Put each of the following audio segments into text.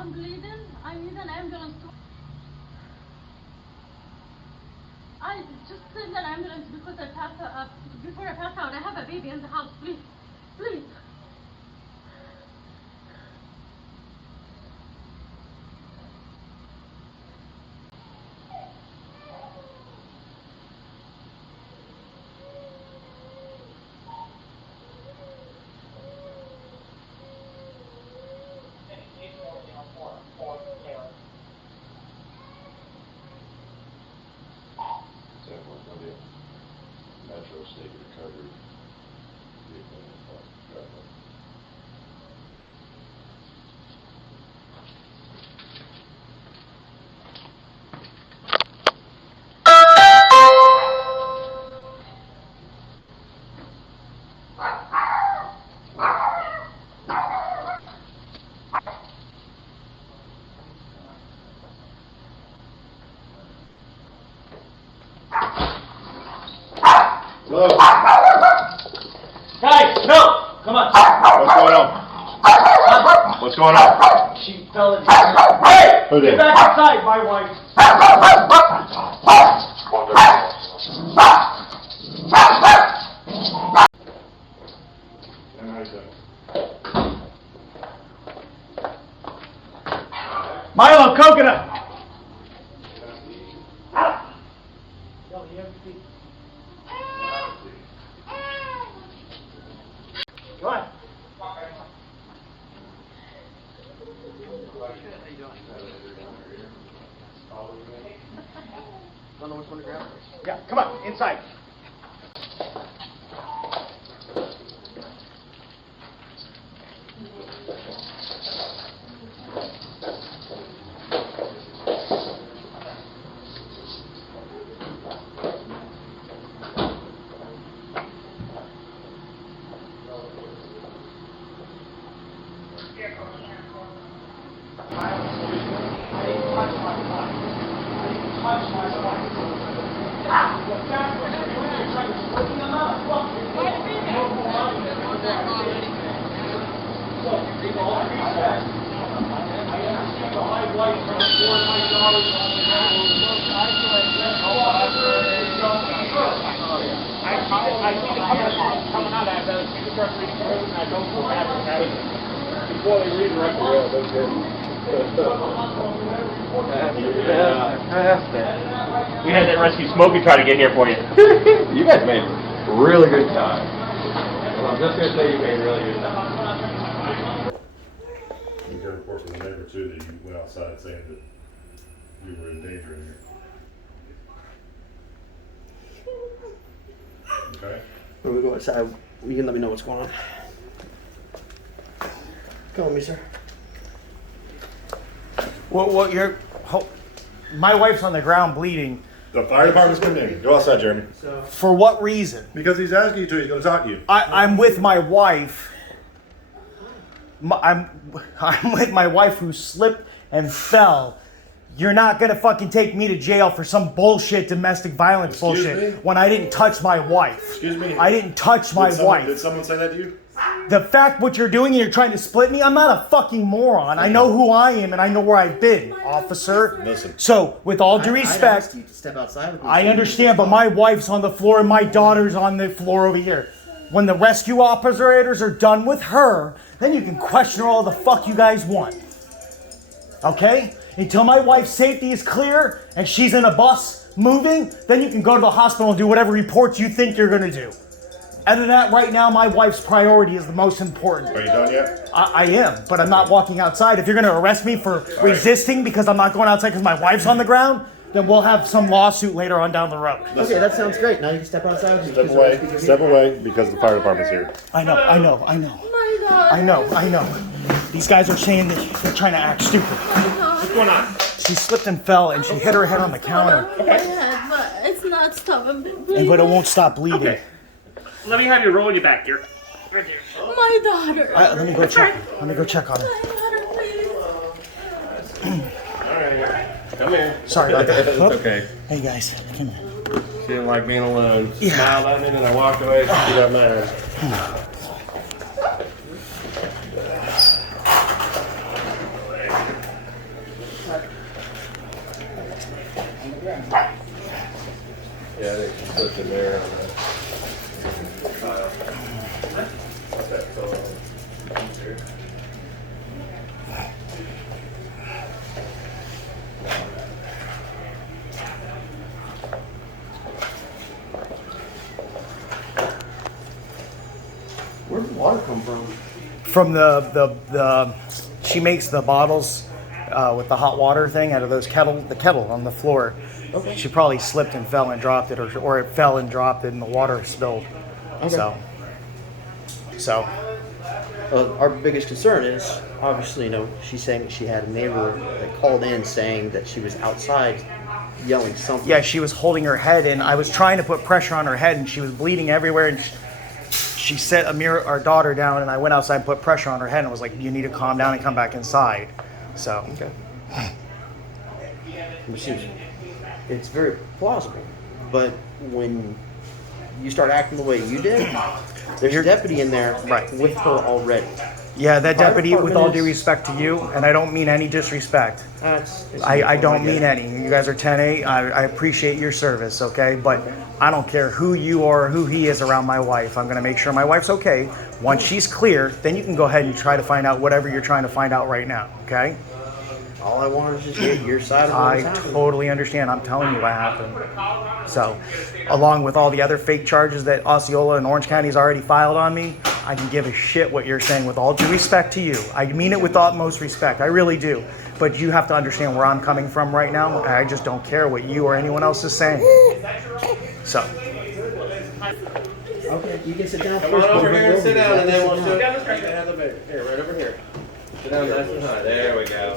I'm bleeding. I need an ambulance. I just send an ambulance because I passed out. Before I pass out, I have a baby in the house. Please, please. Metro State Recovery Vehicle. Hello? Guys, no! Come on. What's going on? What's going on? She fell in. Hey! Who did? Get back inside, my wife. Milo, coconut! Go on. Don't know which one to grab first. Yeah, come on, inside. Coming out after the start reading through, and I don't feel bad before they redirect the rail. That's good. We had that rescue Smokey try to get here for you. You guys made really good time. Well, I'm just going to say you made really good time. You got a report from the neighbor too that you went outside saying that you were in danger in here. Okay. When we go outside, you can let me know what's going on. Come with me, sir. What you're... My wife's on the ground bleeding. The fire department's coming in. Go outside, Jeremy. For what reason? Because he's asking you to. He's going to talk to you. I'm with my wife. I'm with my wife who slipped and fell. You're not gonna fucking take me to jail for some bullshit domestic violence bullshit when I didn't touch my wife. Excuse me? I didn't touch my wife. Did someone say that to you? The fact what you're doing and you're trying to split me, I'm not a fucking moron. I know who I am and I know where I've been, officer. Listen. So, with all due I'd respect, ask you to step outside with me. I understand, but my wife's on the floor and my daughter's on the floor over here. When the rescue operators are done with her, then you can question all the fuck you guys want. Okay? Until my wife's safety is clear and she's in a bus moving, then you can go to the hospital and do whatever reports you think you're gonna do. Other than that, right now, my wife's priority is the most important. Are you done yet? I am, but I'm not walking outside. If you're gonna arrest me for resisting because I'm not going outside because my wife's on the ground, then we'll have some lawsuit later on down the road. Okay, that sounds great. Now you can step outside with me. Step away, because the fire department's here. I know. My God. I know. These guys are saying that they're trying to act stupid. What's going on? She slipped and fell and she hit her head on the counter. My head, but it's not stopping But it won't stop bleeding. Okay. Let me have you roll you back here. Right there. My daughter. Let me go check. Let me go check on her. My daughter, please. Alright, come here. Sorry about that. It's okay. Hey guys, come here. She didn't like being alone. Yeah. Smiled at me and I walked away. She got mad. Put in there on that tile. Put that pillow there. Where'd the water come from? From the she makes the bottles with the hot water thing out of the kettle on the floor. Okay. She probably slipped and fell and dropped it, or it fell and dropped it and the water spilled. Okay. So Our biggest concern is, obviously, she's saying that she had a neighbor that called in saying that she was outside yelling something. yeah, she was holding her head, and I was trying to put pressure on her head, and she was bleeding everywhere, and she set our daughter down, and I went outside and put pressure on her head and was like, you need to calm down and come back inside. So Okay. It's very plausible, but when you start acting the way you did, there's a deputy in there Right. with her already. yeah, that Fire deputy, with all department due is- respect to you, and I don't mean any disrespect, I don't mean any. You guys are 10-8. I appreciate your service, okay? But I don't care who you are or who he is around my wife. I'm going to make sure my wife's okay. Once she's clear, then you can go ahead and try to find out whatever you're trying to find out right now, okay? All I want is just get your side of I what's happening. totally understand. I'm telling you what happened. So, along with all the other fake charges that Osceola and Orange County's already filed on me, I can give a shit what you're saying with all due respect to you. I mean it with the utmost respect. I really do. But you have to understand where I'm coming from right now. I just don't care what you or anyone else is saying. So, Okay, you can sit down Come first. on over but here and sit down, and then we'll sit show you. down. Have the bed. Here, right over here. Sit down nice and high. There we go.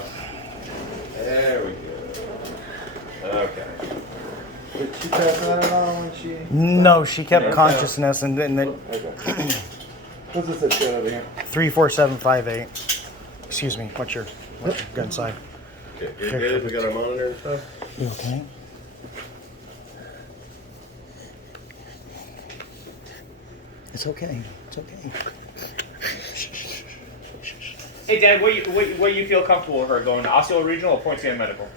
There we go. Okay. Did she pass out at all when she... no, she kept Yeah. consciousness, and then Okay. What's this that shit over here? 34758. Excuse me. What's your gun side? Okay, you're good. We got our monitor and stuff. You okay? It's okay. It's okay. Hey, Dad, where you feel comfortable with her going to Osceola Regional or Point Sand Medical?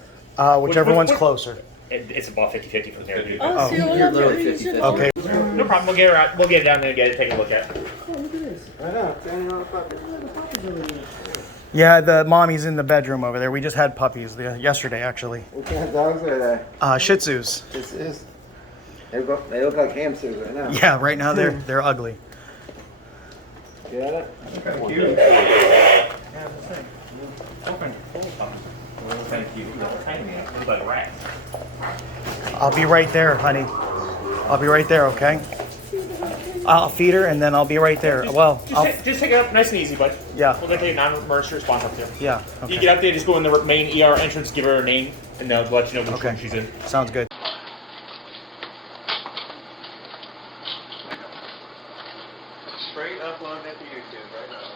Whichever Which- one's which- closer. It's about 50-50 from there, dude. Oh, see, You're literally 50-50. Okay. No problem. We'll get her out. We'll get it down there and get it, take a look at it. I know. Standing on the puppy. Yeah, the mommy's in the bedroom over there. We just had puppies yesterday, actually. What kind of dogs are they? Shih Tzus. This is... They look like hamsters right now. Yeah, right now they're ugly. Get it? Thank you. Thank you. Tiny man. Look like rats. I'll be right there, honey. I'll be right there, okay? I'll feed her and then I'll be right there. Well, Just take it up nice and easy, bud. Yeah. We'll take a non-emergency response up there. yeah. You Okay. get up there, just go in the main ER entrance, give her her name, and they'll let you know which Okay. room she's in. Sounds good. Straight upload that to YouTube right now.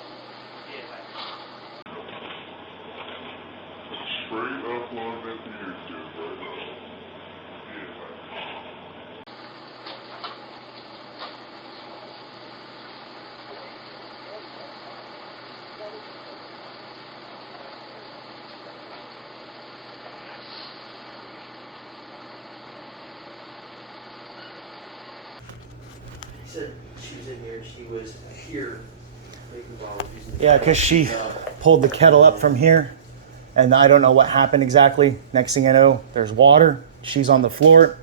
Straight upload it to YouTube right now. She said she was in here. She was here making bottles using the Yeah, because she pulled the kettle up from here, and I don't know what happened exactly. Next thing I know, there's water. She's on the floor,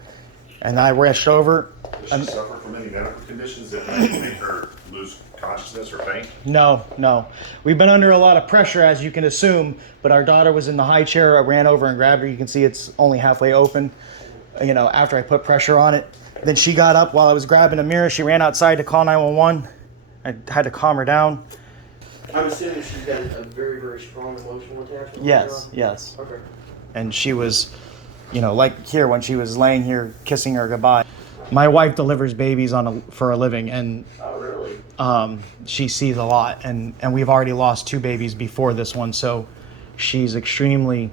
and I rushed over. Does she suffer from any medical conditions that might make her lose consciousness or faint? No. We've been under a lot of pressure, as you can assume, but our daughter was in the high chair. I ran over and grabbed her. You can see it's only halfway open, after I put pressure on it. Then she got up while I was grabbing a mirror. She ran outside to call 911. I had to calm her down. I'm assuming she's got a very, very strong emotional attachment. Yes. Okay. And she was, like here when she was laying here kissing her goodbye. My wife delivers babies for a living, and Oh, really? she sees a lot, and we've already lost 2 babies before this one, so she's extremely,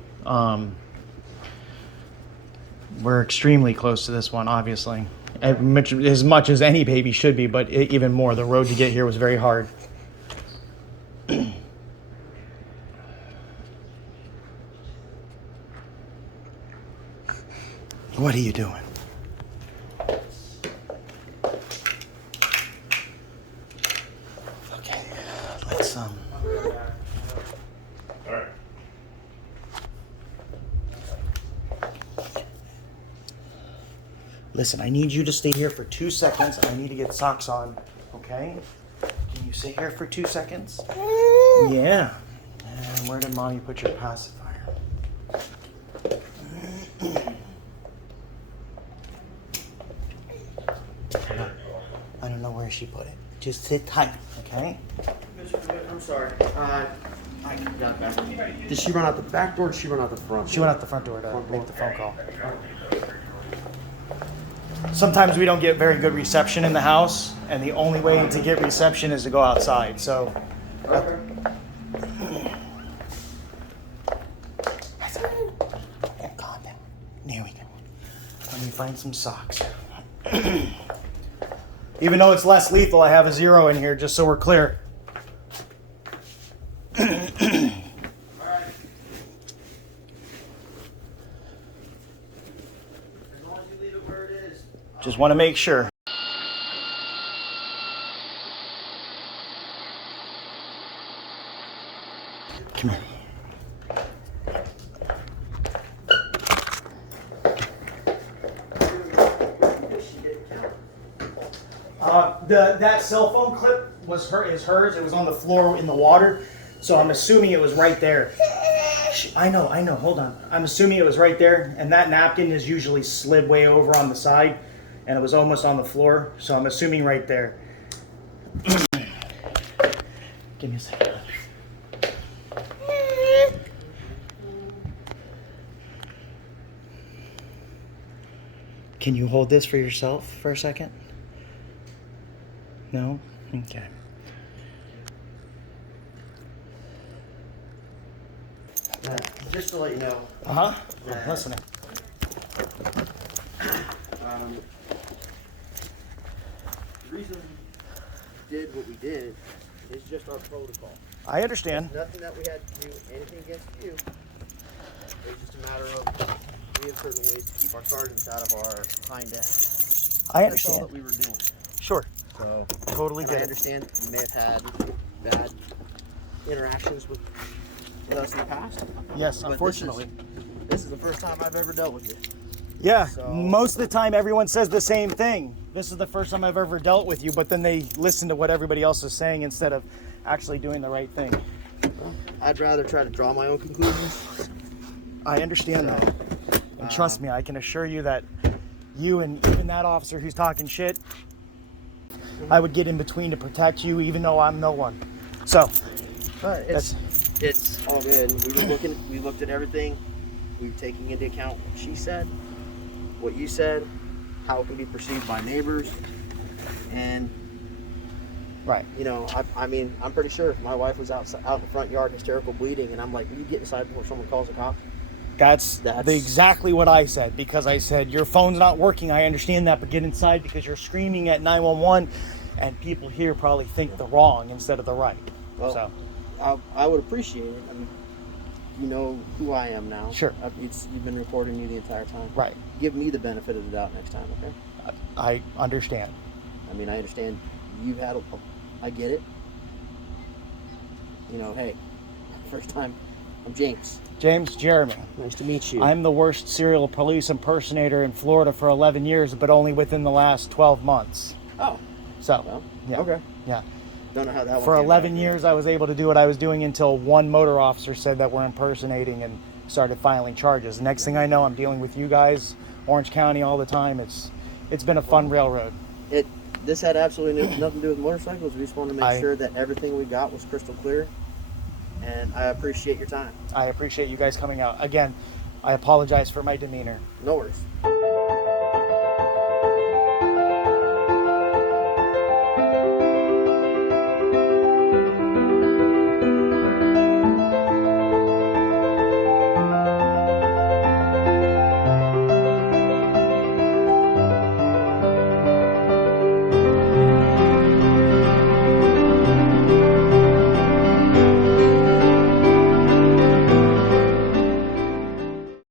we're extremely close to this one, obviously. As much as any baby should be, but even more. The road to get here was very hard. What are you doing? Listen, I need you to stay here for 2 seconds. I need to get socks on, okay? Can you stay here for 2 seconds? Yeah. And where did Mommy put your pacifier? I don't know where she put it. Just sit tight, okay? I'm sorry. I got back. Did she run out the back door or did she run out the front? She went out the front door to make the phone call. Sometimes we don't get very good reception in the house, and the only way to get reception is to go outside, so... Okay. Yeah, calm down. There we go. Let me find some socks. Even though it's less lethal, I have a 0 in here, just so we're clear. Just want to make sure. Come here. That cell phone clip is hers. It was on the floor in the water, so I'm assuming it was right there. I know. Hold on. I'm assuming it was right there, and that napkin is usually slid way over on the side, and it was almost on the floor, so I'm assuming right there. Give me a second. Can you hold this for yourself for a second? No? Okay. Just to let you know. Uh-huh. I'm listening. The reason we did what we did is just our protocol. I understand. Nothing that we had to do anything against you. It was just a matter of we have certain ways to keep our sergeants out of our hind end. I That's all understand. that we were doing. Sure. So Totally and get I it. understand you may have had bad interactions with us in the past. Yes, but unfortunately. This is the first time I've ever dealt with you. Yeah, So- most of the time everyone says the same thing. This is the first time I've ever dealt with you, but then they listen to what everybody else is saying instead of actually doing the right thing. Well, I'd rather try to draw my own conclusions. I understand that. And trust me, I can assure you that you and even that officer who's talking shit, I would get in between to protect you even though I'm no one. So, But it's all good. We looked at everything. We were taking into account what she said, what you said, how it can be perceived by neighbors, and right. you know, I mean, I'm pretty sure if my wife was out in the front yard hysterical bleeding, and I'm like, "Will you get inside before someone calls a cop?" That's exactly what I said, because I said, your phone's not working. I understand that, but get inside because you're screaming at 911 and people here probably think the wrong instead of the right. Well, So I would appreciate it. I mean, you know who I am now. Sure. You've been reporting me the entire time. right. Give me the benefit of the doubt next time, okay? I understand. I mean, I understand you've had I get it. You know, hey, first time, I'm James. James, Jeremy. Nice to meet you. I'm the worst serial police impersonator in Florida for 11 years, but only within the last 12 months. Oh, So, well, yeah. okay. Yeah. Don't know how that For one came 11 about. years, I was able to do what I was doing until one motor officer said that we're impersonating and started filing charges. The next thing I know, I'm dealing with you guys, Orange County, all the time. It's been a fun railroad. This had absolutely nothing to do with motorcycles. We just wanted to make I- sure that everything we got was crystal clear. And I appreciate your time. I appreciate you guys coming out. Again, I apologize for my demeanor. No worries.